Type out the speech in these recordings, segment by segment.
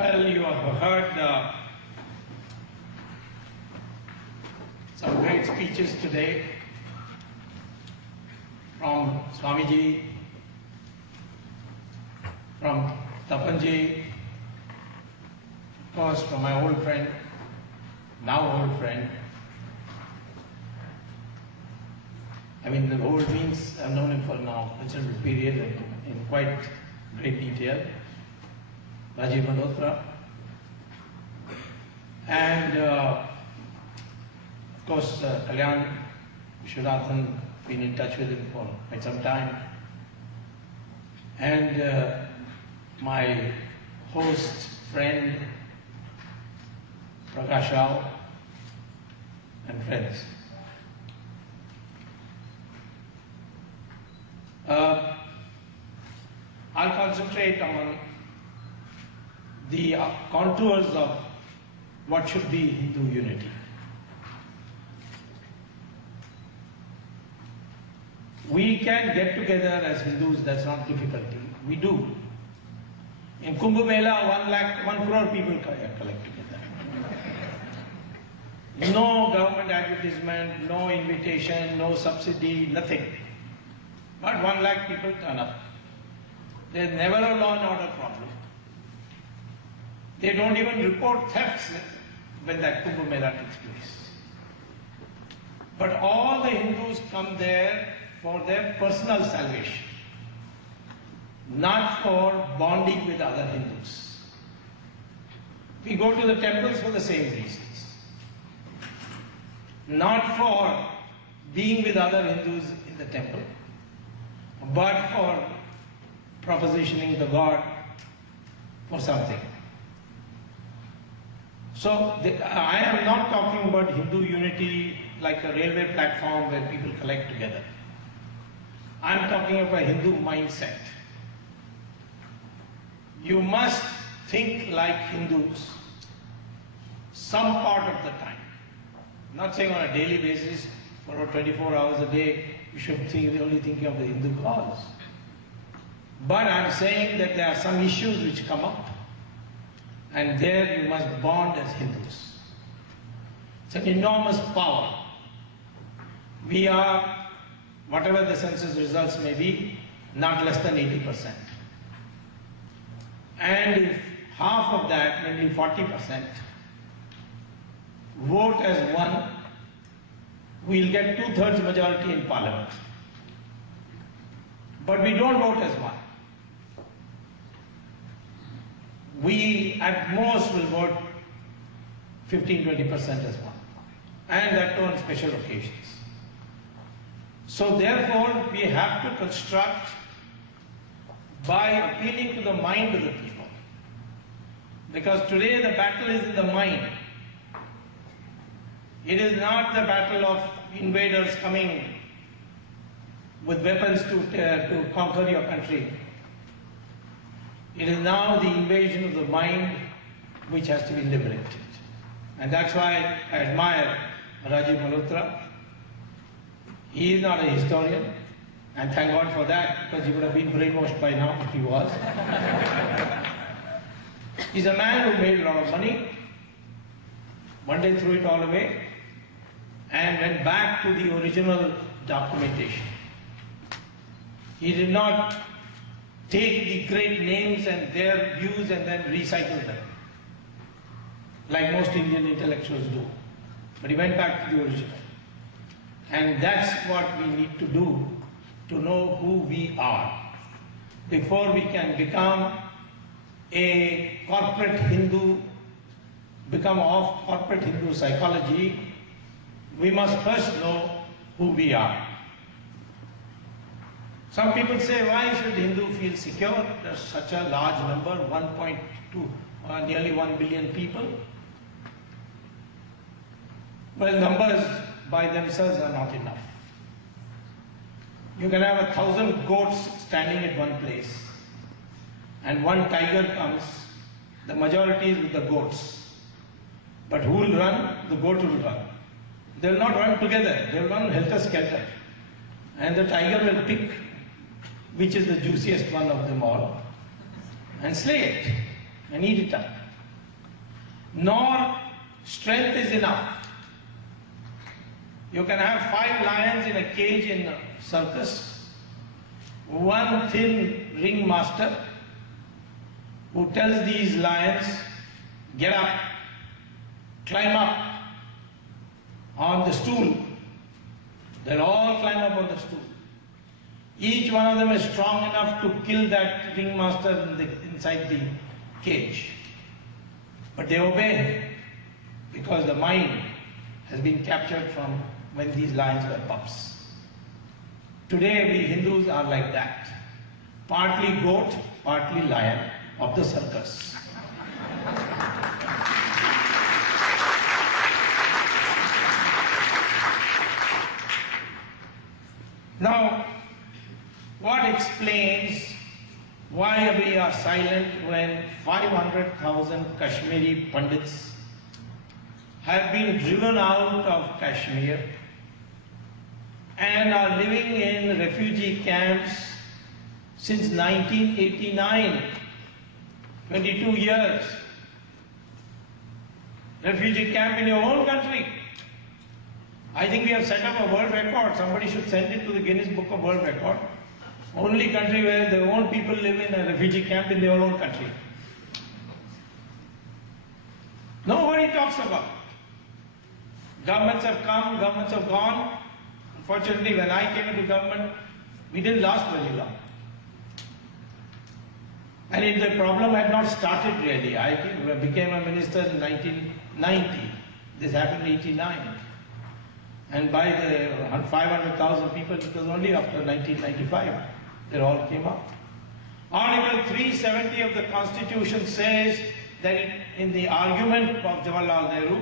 Well, you have heard some great speeches today from Swamiji, from Tapanji, of course from my old friend, now old friend. I mean, the old means I've known him for now a considerable period in quite great detail. Rajiv, and of course Kalyan Vishwanathan, been in touch with him for quite some time, and my host, friend Prakash Rao, and friends. I'll concentrate on the contours of what should be Hindu unity. We can get together as Hindus, that's not difficulty. We do. In Kumbh Mela, 1 crore people collect together. No government advertisement, no invitation, no subsidy, nothing. But 1 lakh people turn up. There's never a law and order problem. They don't even report thefts when that Kumbh Mela takes place. But all the Hindus come there for their personal salvation, not for bonding with other Hindus. We go to the temples for the same reasons, not for being with other Hindus in the temple, but for propositioning the God for something. So I am not talking about Hindu unity like a railway platform where people collect together. I am talking of a Hindu mindset. You must think like Hindus some part of the time. I'm not saying on a daily basis, for 24 hours a day, you should think only thinking of the Hindu cause. But I'm saying that there are some issues which come up, and there you must bond as Hindus. It's an enormous power. We are, whatever the census results may be, not less than 80%. And if half of that, namely 40%, vote as one, we'll get 2/3 majority in parliament. But we don't vote as one. We at most will vote 15–20% as one, and that too on special occasions. So therefore we have to construct by appealing to the mind of the people, because today the battle is in the mind. It is not the battle of invaders coming with weapons to conquer your country. It is now the invasion of the mind which has to be liberated. And that's why I admire Rajiv. He is not a historian, and thank God for that, because he would have been brainwashed by now if he was. He's a man who made a lot of money, one day threw it all away, and went back to the original documentation. He did not take the great names and their views and then recycle them, like most Indian intellectuals do. But he went back to the original. And that's what we need to do to know who we are. Before we can become a corporate Hindu, become of corporate Hindu psychology, we must first know who we are. Some people say, why should Hindu feel secure? There's such a large number, 1.2, nearly 1 billion people. Well, numbers by themselves are not enough. You can have 1,000 goats standing at one place, and one tiger comes, the majority is with the goats. But who will run? The goat will run. They will not run together, they will run helter-skelter. And the tiger will pick which is the juiciest one of them all, and slay it and eat it up. nor strength is enough. You can have 5 lions in a cage in a circus, one thin ringmaster who tells these lions, get up, climb up on the stool. They'll all climb up on the stool. Each one of them is strong enough to kill that ringmaster inside the cage. But they obey him because the mind has been captured from when these lions were pups. Today we Hindus are like that. Partly goat, partly lion of the circus. Now, what explains why we are silent when 500,000 Kashmiri Pandits have been driven out of Kashmir and are living in refugee camps since 1989, 22 years. Refugee camp in your own country. I think we have set up a world record. Somebody should send it to the Guinness Book of World Record. Only country where their own people live in a refugee camp in their own country. Nobody talks about it. Governments have come, governments have gone. Unfortunately, when I came into government, we didn't last very long. And the problem had not started really. I became a minister in 1990. This happened in 1989. And by the 500,000 people, it was only after 1995 they all came up. Article 370 of the Constitution says that in the argument of Jawaharlal Nehru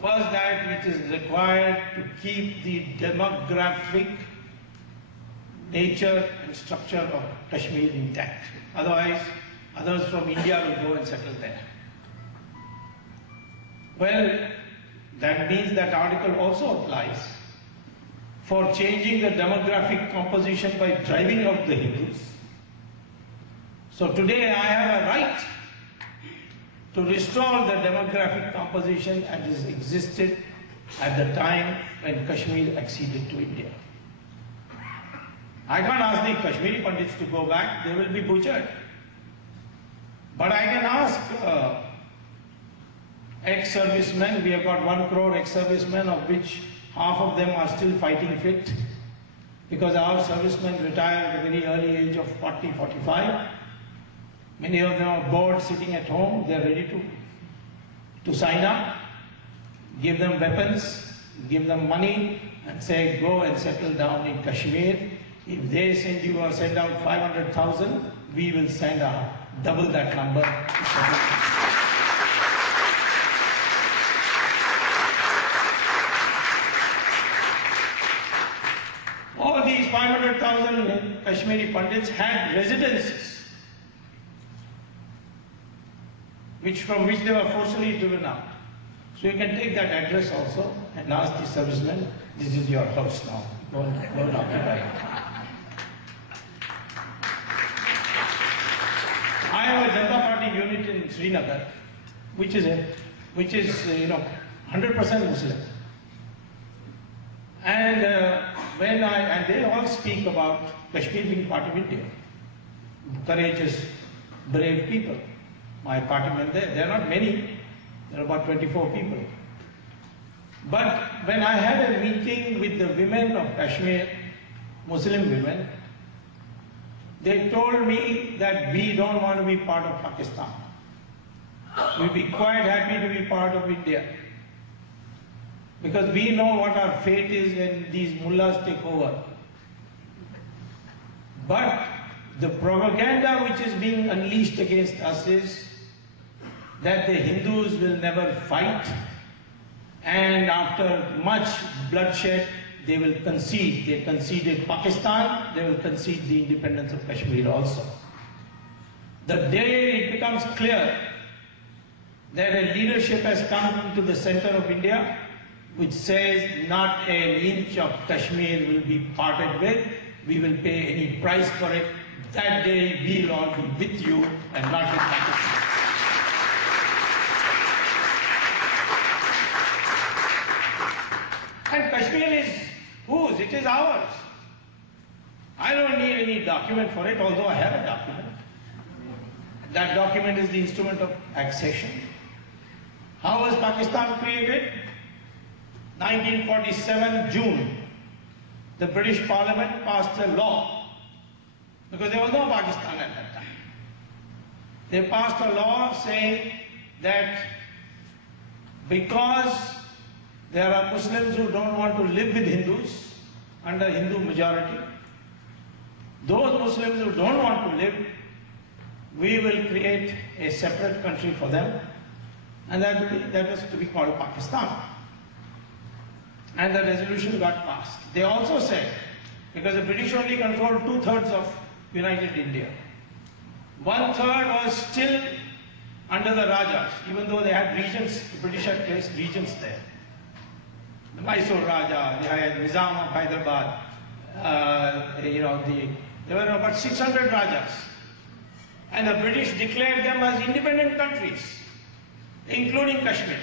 was that it is required to keep the demographic nature and structure of Kashmir intact. Otherwise, others from India will go and settle there. Well, that means that article also applies for changing the demographic composition by driving out the Hindus. So today I have a right to restore the demographic composition as it existed at the time when Kashmir acceded to India. I can't ask the Kashmiri Pandits to go back, they will be butchered. But I can ask ex-servicemen. We have got 1 crore ex-servicemen, of which half of them are still fighting fit, because our servicemen retired at a very early age of 40, 45. Many of them are bored sitting at home. They are ready to sign up, give them weapons, give them money and say go and settle down in Kashmir. If they send out 500,000, we will send out double that number to settle. All these 500,000 Kashmiri Pandits had residences from which they were forcibly driven out. So you can take that address also and ask the servicemen, this is your house now, go and occupy it. I have a Janata Party unit in Srinagar, which is 100% Muslim. And they all speak about Kashmir being part of India. Courageous, brave people. My partymen there are not many, there are about 24 people. But when I had a meeting with the women of Kashmir, Muslim women, they told me that we don't want to be part of Pakistan. We'll be quite happy to be part of India. Because we know what our fate is when these mullahs take over. But the propaganda which is being unleashed against us is that the Hindus will never fight, and after much bloodshed they will concede. They conceded Pakistan, they will concede the independence of Kashmir also. The day it becomes clear that a leadership has come into the center of India which says not an inch of Kashmir will be parted with, we will pay any price for it, that day we'll all be with you and not with Pakistan. Kashmir is whose? It is ours. I don't need any document for it, although I have a document. That document is the instrument of accession. How was Pakistan created? 1947 June. The British Parliament passed a law, because there was no Pakistan at that time. They passed a law saying that because there are Muslims who don't want to live with Hindus under Hindu majority, those Muslims who don't want to live, we will create a separate country for them, and that was to be called Pakistan. And the resolution got passed. They also said, because the British only controlled 2/3 of United India, 1/3 was still under the Rajas, even though they had regions. The British had placed regions there. The Mysore Raja, they had Nizam of Hyderabad, there were about 600 Rajas. And the British declared them as independent countries, including Kashmir.